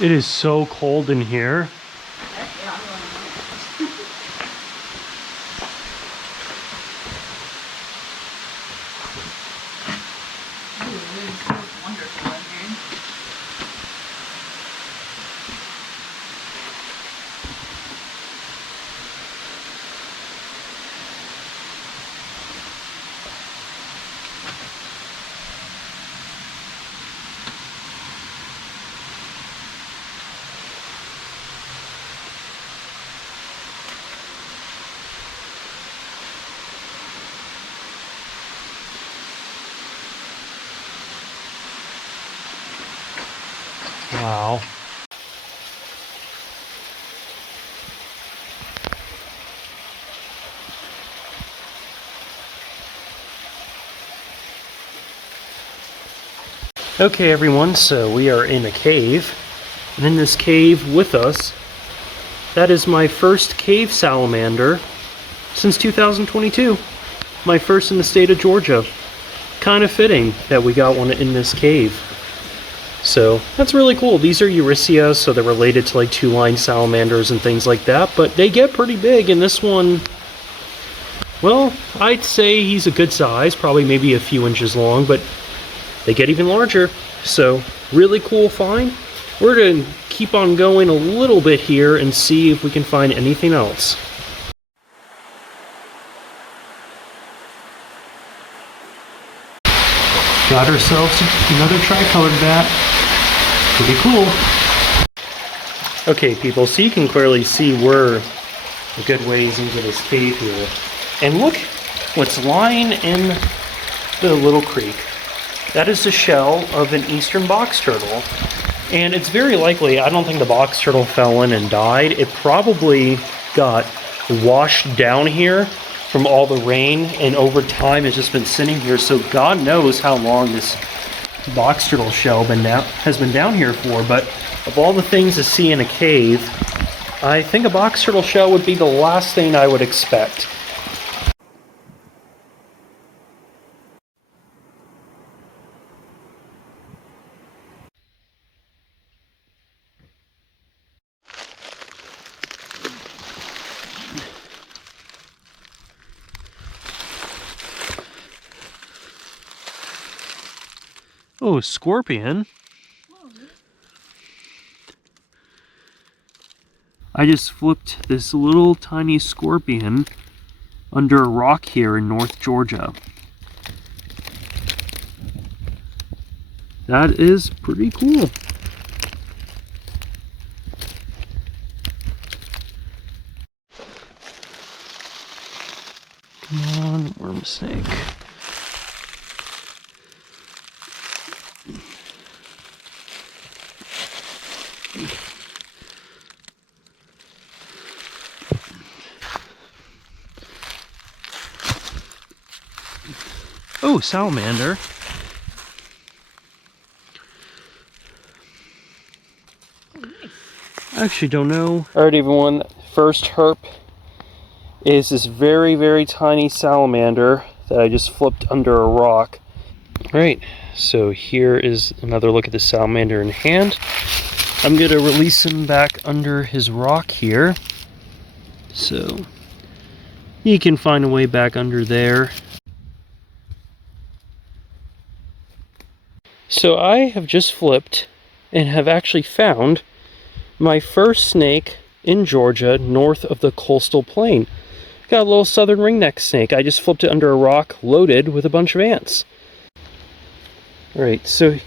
It is so cold in here. Wow. Okay everyone, so we are in a cave, and in this cave with us, that is my first cave salamander since 2022. My first in the state of Georgia. Kind of fitting that we got one in this cave. So that's really cool. These are Eurycia, so they're related to like two-line salamanders and things like that, but they get pretty big, and this one, well, I'd say he's a good size, probably maybe a few inches long, but they get even larger. So really cool find. We're going to keep on going a little bit here and see if we can find anything else. Got ourselves another tricolored bat. Pretty cool. Okay people, so you can clearly see we're a good ways into this cave here. And look what's lying in the little creek. That is the shell of an eastern box turtle. And it's very likely, I don't think the box turtle fell in and died. It probably got washed down here from all the rain, and over time it's just been sitting here. So God knows how long this box turtle shell has been down here for. But of all the things to see in a cave, I think a box turtle shell would be the last thing I would expect. Oh, scorpion. I just flipped this little tiny scorpion under a rock here in North Georgia. That is pretty cool. Come on, worm snake. Oh, salamander. I actually don't know. Alright everyone, first herp is this very, very tiny salamander that I just flipped under a rock. Alright, so here is another look at the salamander in hand. I'm going to release him back under his rock here. So he can find a way back under there. So I have just flipped and have actually found my first snake in Georgia north of the coastal plain. Got a little southern ringneck snake. I just flipped it under a rock loaded with a bunch of ants. Alright, so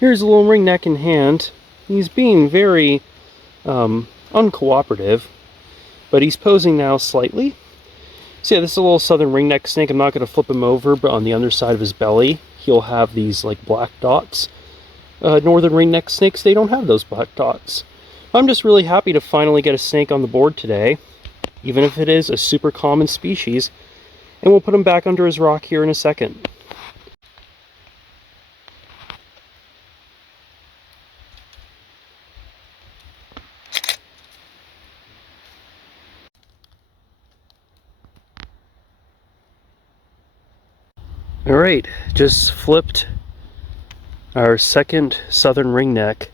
here's a little ringneck in hand. He's being very uncooperative, but he's posing now slightly. So yeah, this is a little southern ringneck snake. I'm not going to flip him over, but on the underside of his belly, he'll have these like black dots. Northern ringneck snakes, they don't have those black dots. I'm just really happy to finally get a snake on the board today, even if it is a super common species. And we'll put him back under his rock here in a second. Alright, just flipped our second southern ringneck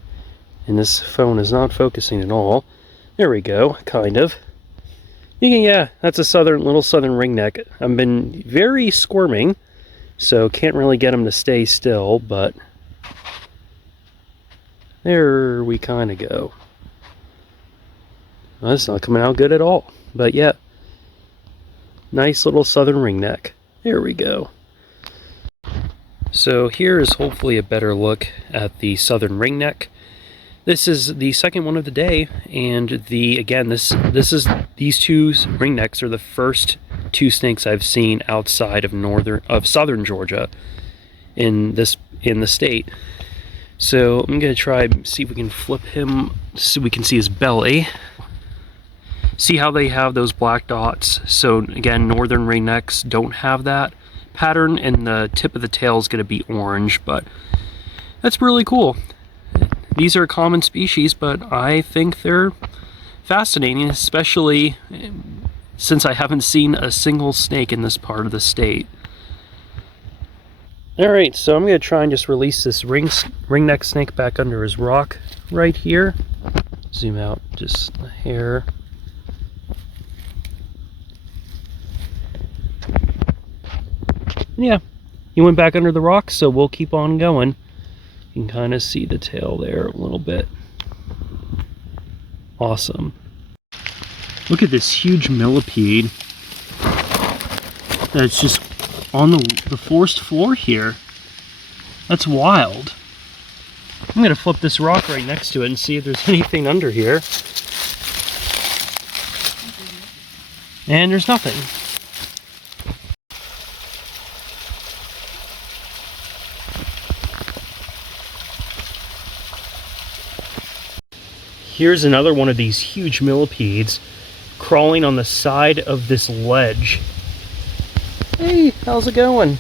And this phone is not focusing at all. There we go, kind of. Yeah, that's a little southern ringneck. I've been very squirming, so can't really get him to stay still, but there we kind of go. Well, that's not coming out good at all, but yeah. Nice little southern ringneck. There we go. So here is hopefully a better look at the southern ringneck. This is the second one of the day, and these two ringnecks are the first two snakes I've seen outside of southern Georgia in the state. So I'm gonna try see if we can flip him so we can see his belly. See how they have those black dots. So again, northern ringnecks don't have that pattern, and the tip of the tail is gonna be orange, but that's really cool. These are a common species, but I think they're fascinating, especially since I haven't seen a single snake in this part of the state. Alright, so I'm going to try and just release this ringneck snake back under his rock right here. Zoom out just a hair. Yeah, he went back under the rock, so we'll keep on going. You can kind of see the tail there a little bit. Awesome. Look at this huge millipede that's just on the forest floor here. That's wild. I'm gonna flip this rock right next to it and see if there's anything under here. And there's nothing. Here's another one of these huge millipedes crawling on the side of this ledge. Hey, how's it going?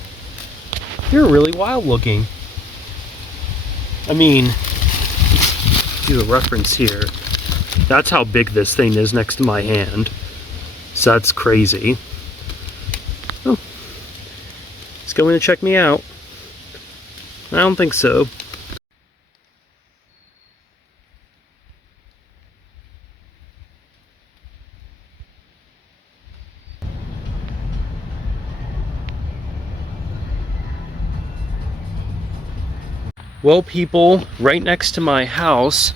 You're really wild looking. I mean, do a reference here. That's how big this thing is next to my hand. So that's crazy. Oh, he's going to check me out. I don't think so. Well, people, right next to my house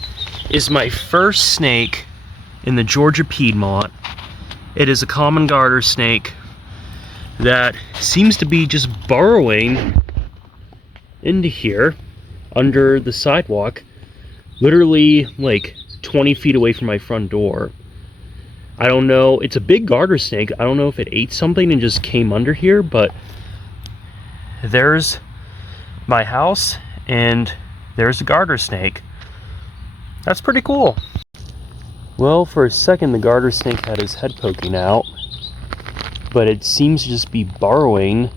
is my first snake in the Georgia Piedmont. It is a common garter snake that seems to be just burrowing into here under the sidewalk, literally like 20 feet away from my front door. I don't know, it's a big garter snake. I don't know if it ate something and just came under here, but there's my house and there's a garter snake. That's pretty cool. Well, for a second the garter snake had his head poking out, but it seems to just be burrowing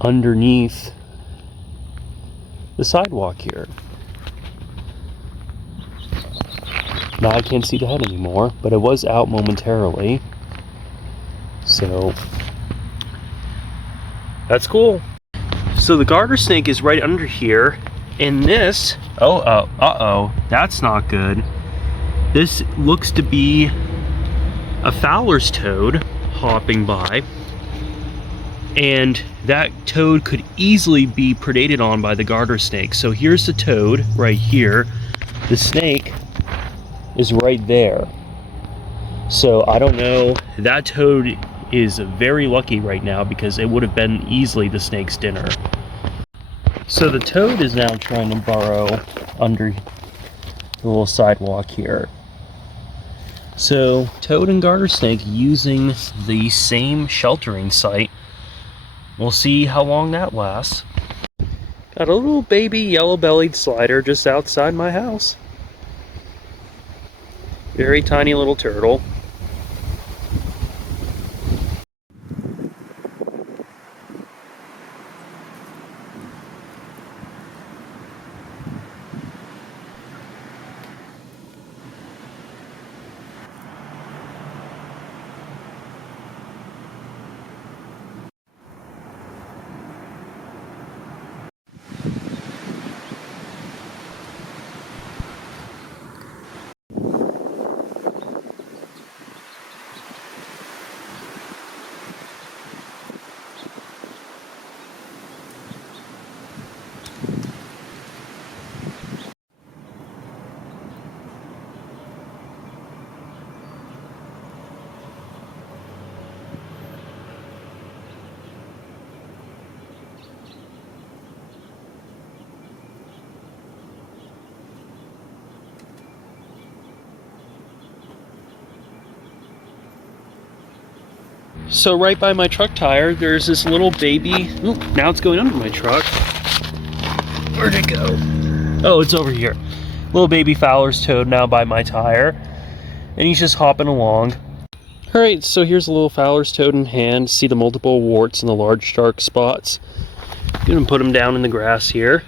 underneath the sidewalk here. Now I can't see the head anymore, but it was out momentarily. So that's cool. So the garter snake is right under here, and this, that's not good. This looks to be a Fowler's toad hopping by, and that toad could easily be predated on by the garter snake. So here's the toad right here. The snake is right there. So I don't know, that toad is very lucky right now because it would have been easily the snake's dinner. So the toad is now trying to burrow under the little sidewalk here. So toad and garter snake using the same sheltering site. We'll see how long that lasts. Got a little baby yellow-bellied slider just outside my house. Very tiny little turtle. So right by my truck tire, there's this little baby. Oop, now it's going under my truck. Where'd it go? Oh, it's over here. Little baby Fowler's toad now by my tire. And he's just hopping along. Alright, so here's a little Fowler's toad in hand. See the multiple warts and the large dark spots. You can put him down in the grass here.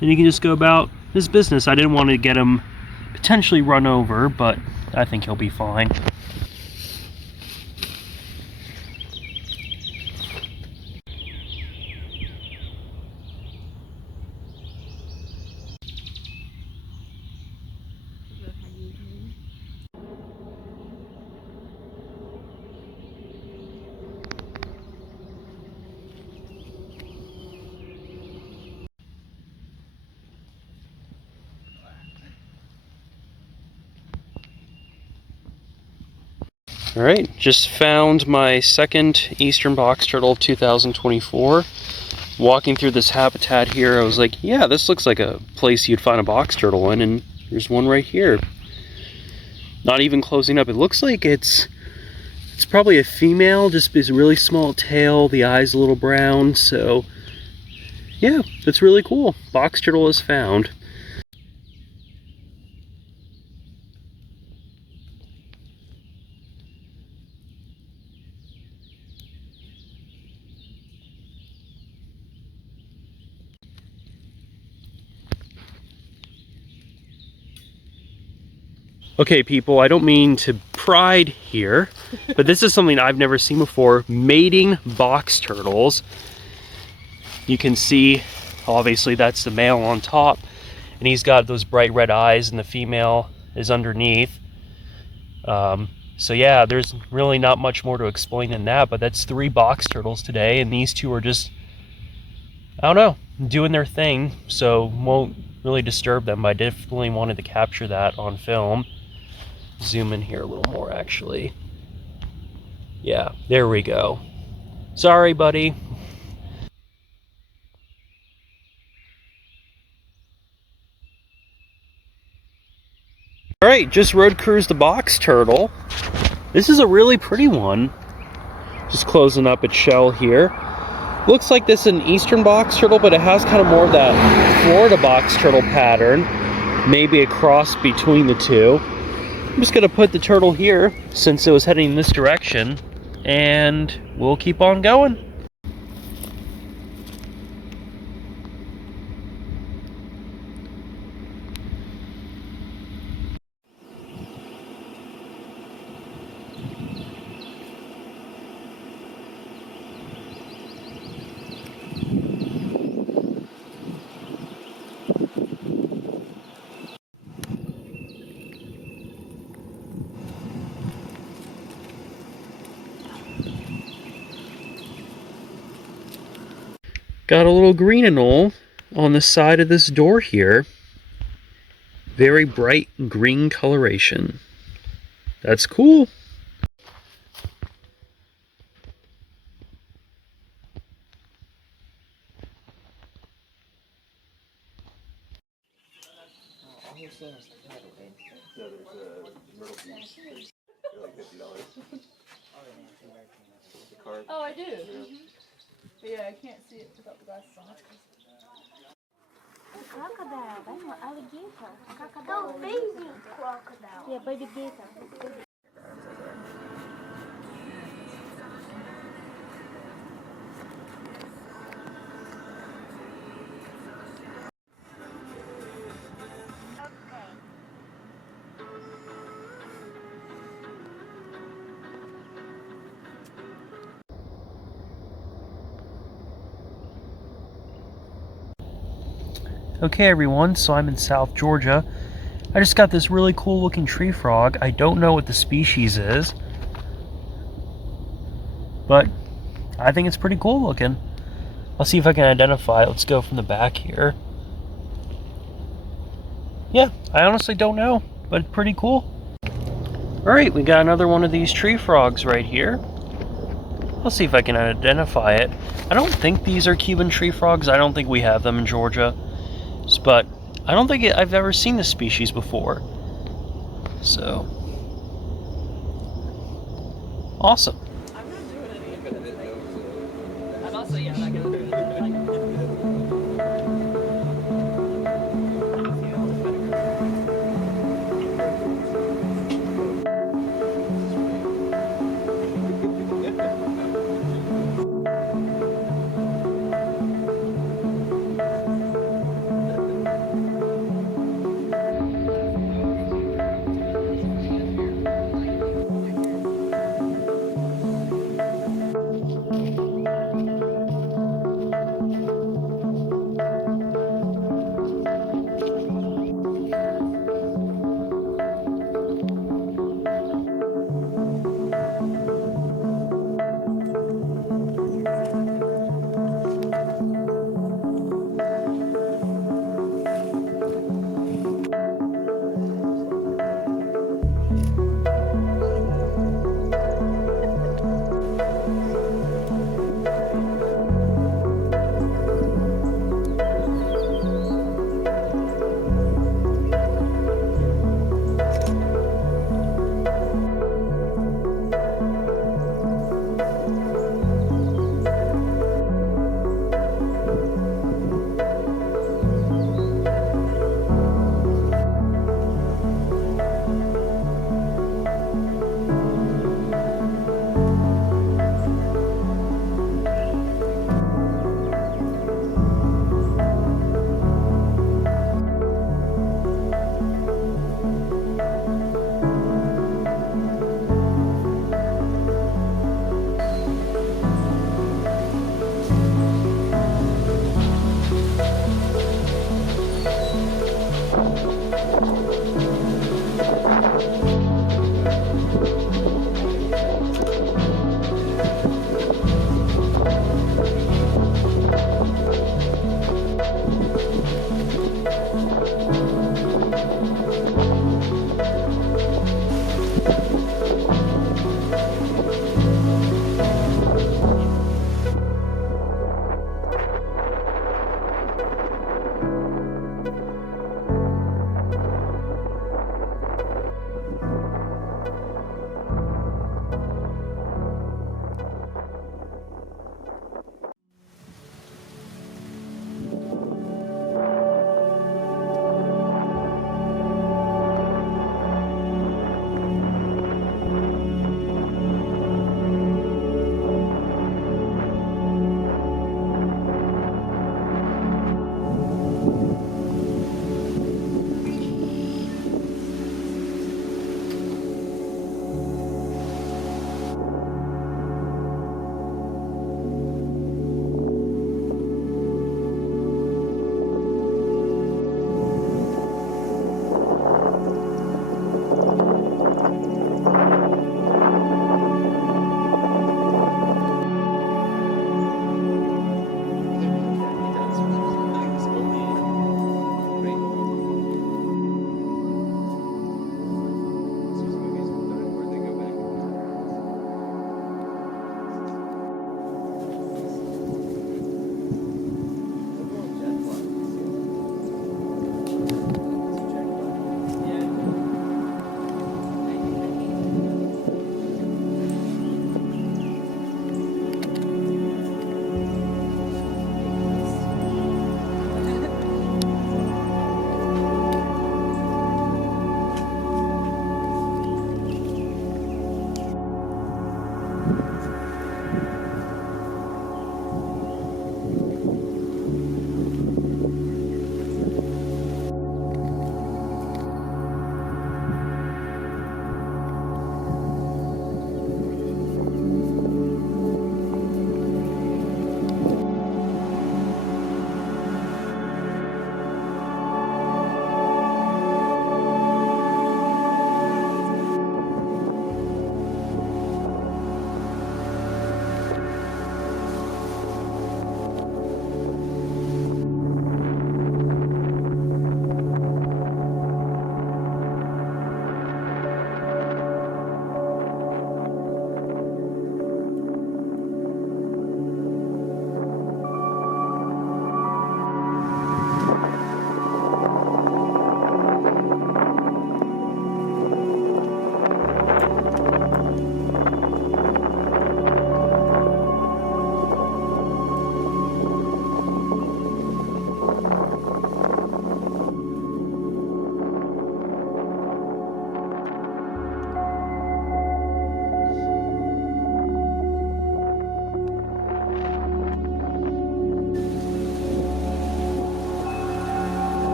And he can just go about his business. I didn't want to get him potentially run over, but I think he'll be fine. Alright, just found my second eastern box turtle of 2024. Walking through this habitat here, I was like, yeah, this looks like a place you'd find a box turtle in, and there's one right here. Not even closing up. It looks like it's probably a female, just this really small tail, the eyes a little brown, so yeah, that's really cool. Box turtle is found. Okay, people, I don't mean to pride here, but this is something I've never seen before. Mating box turtles. You can see, obviously, that's the male on top, and he's got those bright red eyes, and the female is underneath. So yeah, there's really not much more to explain than that, but that's 3 box turtles today, and these 2 are just, I don't know, doing their thing, so won't really disturb them, but I definitely wanted to capture that on film. Zoom in here a little more, actually. Yeah, there we go. Sorry, buddy. Alright, just road cruised the box turtle. This is a really pretty one. Just closing up its shell here. Looks like this is an eastern box turtle, but it has kind of more of that Florida box turtle pattern. Maybe a cross between the two. I'm just gonna put the turtle here since it was heading in this direction, and we'll keep on going. Got a little green anole on the side of this door here. Very bright green coloration. That's cool. Oh, I do. But yeah, I can't see it without the glasses on. A crocodile, that's an alligator. A crocodile. No, baby crocodile. Yeah, baby gator. Okay everyone, so I'm in South Georgia. I just got this really cool looking tree frog. I don't know what the species is, but I think it's pretty cool looking. I'll see if I can identify it. Let's go from the back here. Yeah, I honestly don't know, but it's pretty cool. Alright, we got another one of these tree frogs right here. I'll see if I can identify it. I don't think these are Cuban tree frogs. I don't think we have them in Georgia. But I don't think I've ever seen this species before. So Awesome. I'm not doing any of it. I'm also, yeah, not gonna do